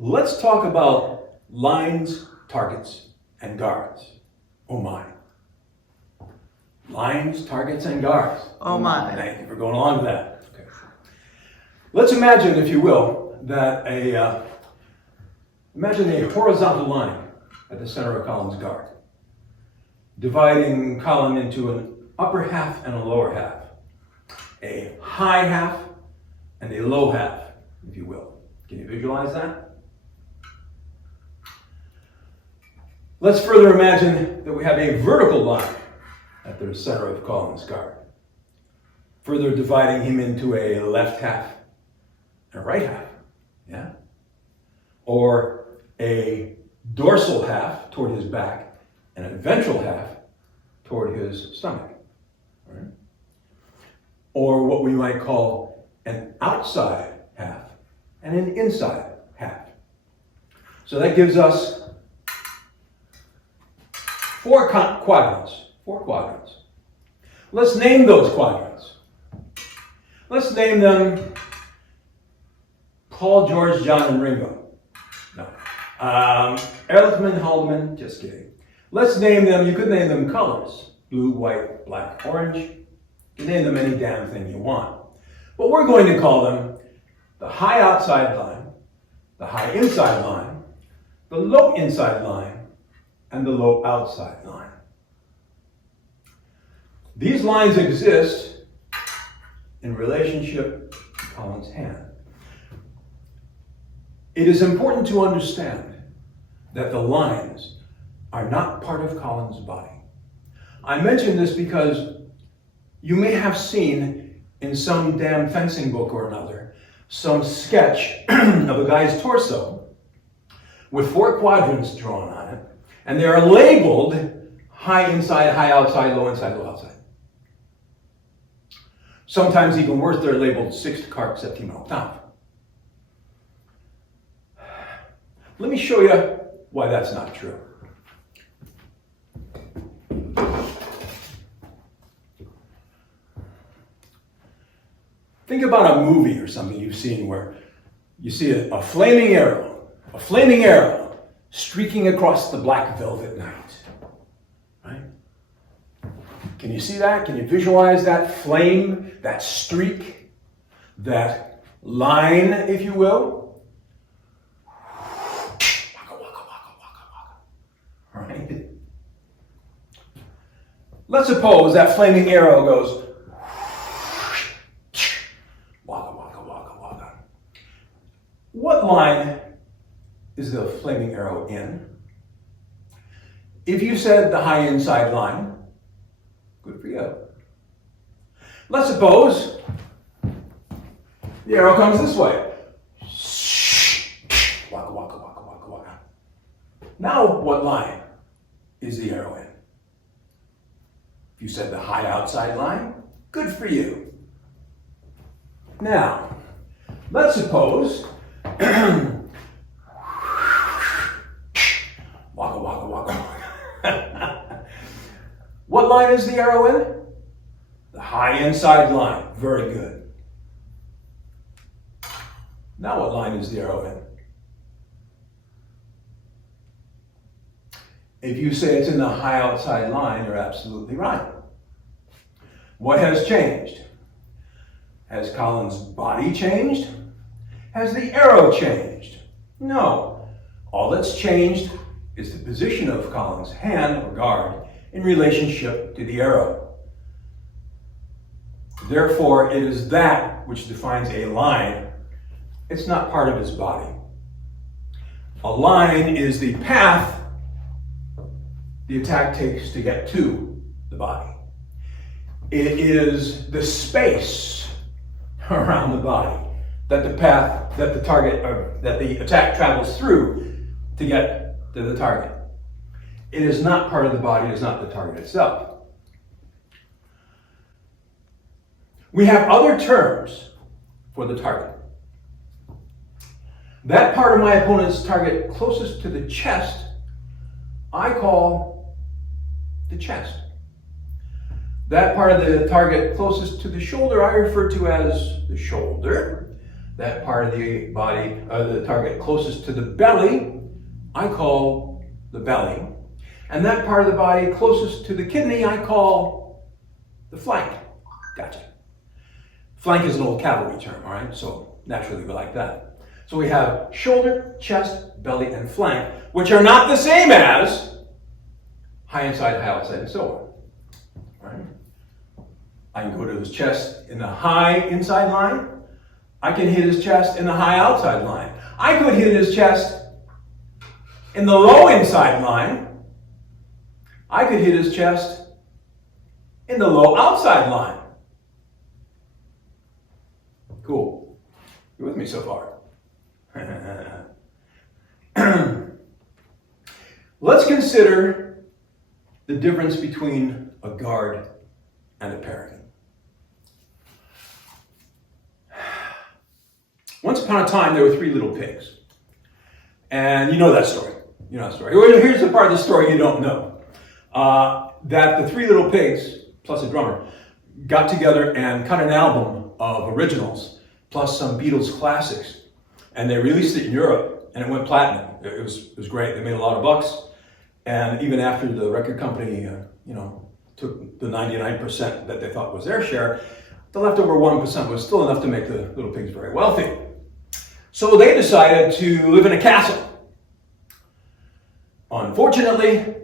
Let's talk about lines, targets, and guards. Oh my. Lines, targets, and guards. Oh my. Thank you for going along with that. Okay. Let's imagine, if you will, that imagine a horizontal line at the center of Colin's guard, dividing Colin into an upper half and a lower half, a high half and a low half, if you will. Can you visualize that? Let's further imagine that we have a vertical line at the center of Colin's guard, further dividing him into a left half and a right half, yeah? Or a dorsal half toward his back and a ventral half toward his stomach, right? Or what we might call an outside half and an inside half. So that gives us four quadrants. Let's name those quadrants. Let's name them Paul, George, John, and Ringo. No. Ehrlichman, Haldeman, just kidding. Let's name them, you could name them colors. Blue, white, black, orange. You can name them any damn thing you want. But we're going to call them the high outside line, the high inside line, the low inside line, and the low outside line. These lines exist in relationship to Colin's hand. It is important to understand that the lines are not part of Colin's body. I mention this because you may have seen in some damn fencing book or another some sketch of a guy's torso with four quadrants drawn on it, and they are labeled high inside, high outside, low inside, low outside. Sometimes even worse, they're labeled sixth, quart, septime, octave. Let me show you why that's not true. Think about a movie or something you've seen where you see a flaming arrow streaking across the black velvet night, right? Can you see that? Can you visualize that flame, that streak, that line, if you will? Right? Let's suppose that flaming arrow goes waka, waka, waka, waka. What line is the flaming arrow in? If you said the high inside line, good for you. Let's suppose the arrow comes this way. Waka, waka, waka, waka, waka. Now what line is the arrow in? If you said the high outside line, good for you. Now, let's suppose waka, waka, waka, waka. What line is the arrow in? The high inside line. Very good. Now what line is the arrow in? If you say it's in the high outside line, you're absolutely right. What has changed? Has Colin's body changed? Has the arrow changed? No. All that's changed is the position of Colin's hand or guard in relationship to the arrow. Therefore, it is that which defines a line. It's not part of his body. A line is the path the attack takes to get to the body. It is the space around the body that the path, that the target, or that the attack travels through to get to the target. It is not part of the body, it is not the target itself. We have other terms for the target. That part of my opponent's target closest to the chest, I call the chest. That part of the target closest to the shoulder, I refer to as the shoulder. that part of the body, the target closest to the belly, I call the belly. And that part of the body closest to the kidney, I call the flank. Gotcha. Flank is an old cavalry term, all right? So naturally we like that. So we have shoulder, chest, belly, and flank, which are not the same as high inside, high outside, and so on. All right? I can go to his chest in the high inside line. I can hit his chest in the high outside line. I could hit his chest in the low inside line. I could hit his chest in the low outside line. Cool. You with me so far? Let's consider the difference between a guard and a parry. Once upon a time, there were 3 little pigs. And you know that story. You know that story. Well, here's the part of the story you don't know. That the 3 little pigs, plus a drummer, got together and cut an album of originals, plus some Beatles classics. And they released it in Europe, and it went platinum. It was great. They made a lot of bucks. And even after the record company, took the 99% that they thought was their share, the leftover 1% was still enough to make the little pigs very wealthy. So they decided to live in a castle. Unfortunately,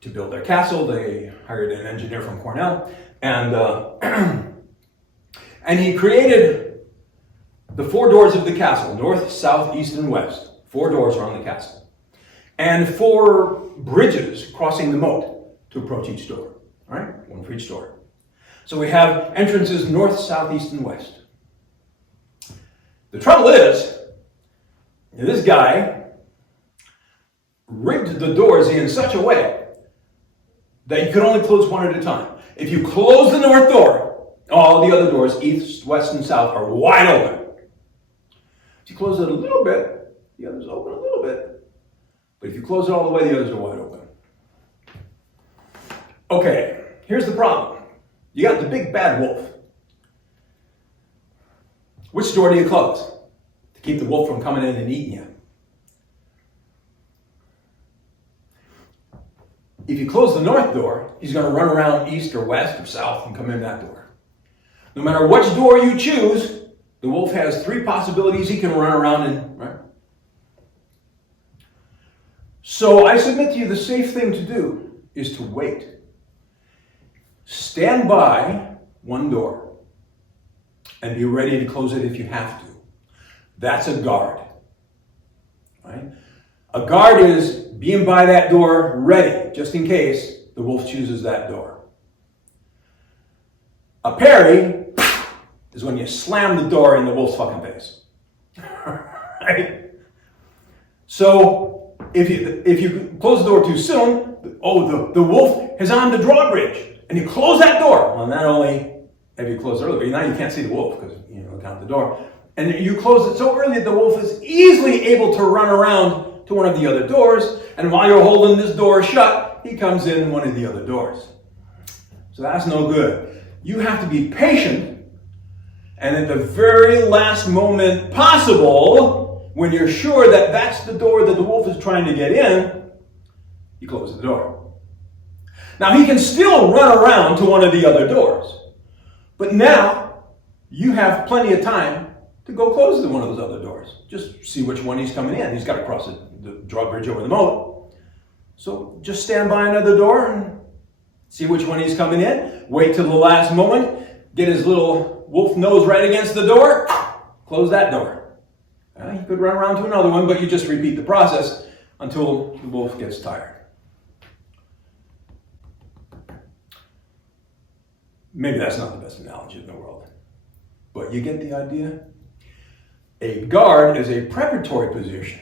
to build their castle, they hired an engineer from Cornell, and he created the 4 doors of the castle: north, south, east, and west. 4 doors around the castle, and 4 bridges crossing the moat to approach each door. All right, 1 for each door. So we have entrances north, south, east, and west. The trouble is, this guy rigged the doors in such a way that you could only close 1 at a time. If you close the north door, all the other doors, east, west, and south, are wide open. If you close it a little bit, the others open a little bit. But if you close it all the way, the others are wide open. Okay, here's the problem. You got the big bad wolf. Which door do you close to keep the wolf from coming in and eating you? If you close the north door, he's going to run around east or west or south and come in that door. No matter which door you choose, the wolf has 3 possibilities he can run around in, right? So I submit to you the safe thing to do is to wait. Stand by 1 door and be ready to close it if you have to. That's a guard, right? A guard is being by that door ready, just in case the wolf chooses that door. A parry is when you slam the door in the wolf's fucking face. Right? So if you close the door too soon, the wolf is on the drawbridge, and you close that door. Well, not only have you closed early, but now you can't see the wolf because you look out the door. And you close it so early that the wolf is easily able to run around to one of the other doors, and while you're holding this door shut, he comes in one of the other doors. So that's no good. You have to be patient, and at the very last moment possible, when you're sure that that's the door that the wolf is trying to get in, you close the door. Now he can still run around to one of the other doors, but now you have plenty of time to go close one of those other doors. Just see which one he's coming in. He's got to cross the drawbridge over the moat. So just stand by another door and see which one he's coming in. Wait till the last moment. Get his little wolf nose right against the door. Close that door. He could run around to another one, but you just repeat the process until the wolf gets tired. Maybe that's not the best analogy in the world, but you get the idea? A guard is a preparatory position.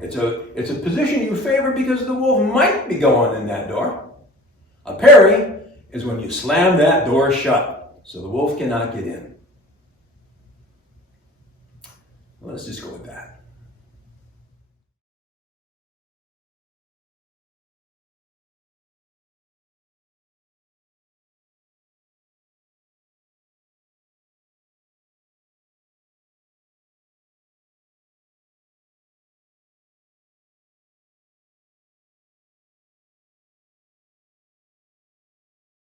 It's a position you favor because the wolf might be going in that door. A parry is when you slam that door shut so the wolf cannot get in. Let's just go with that.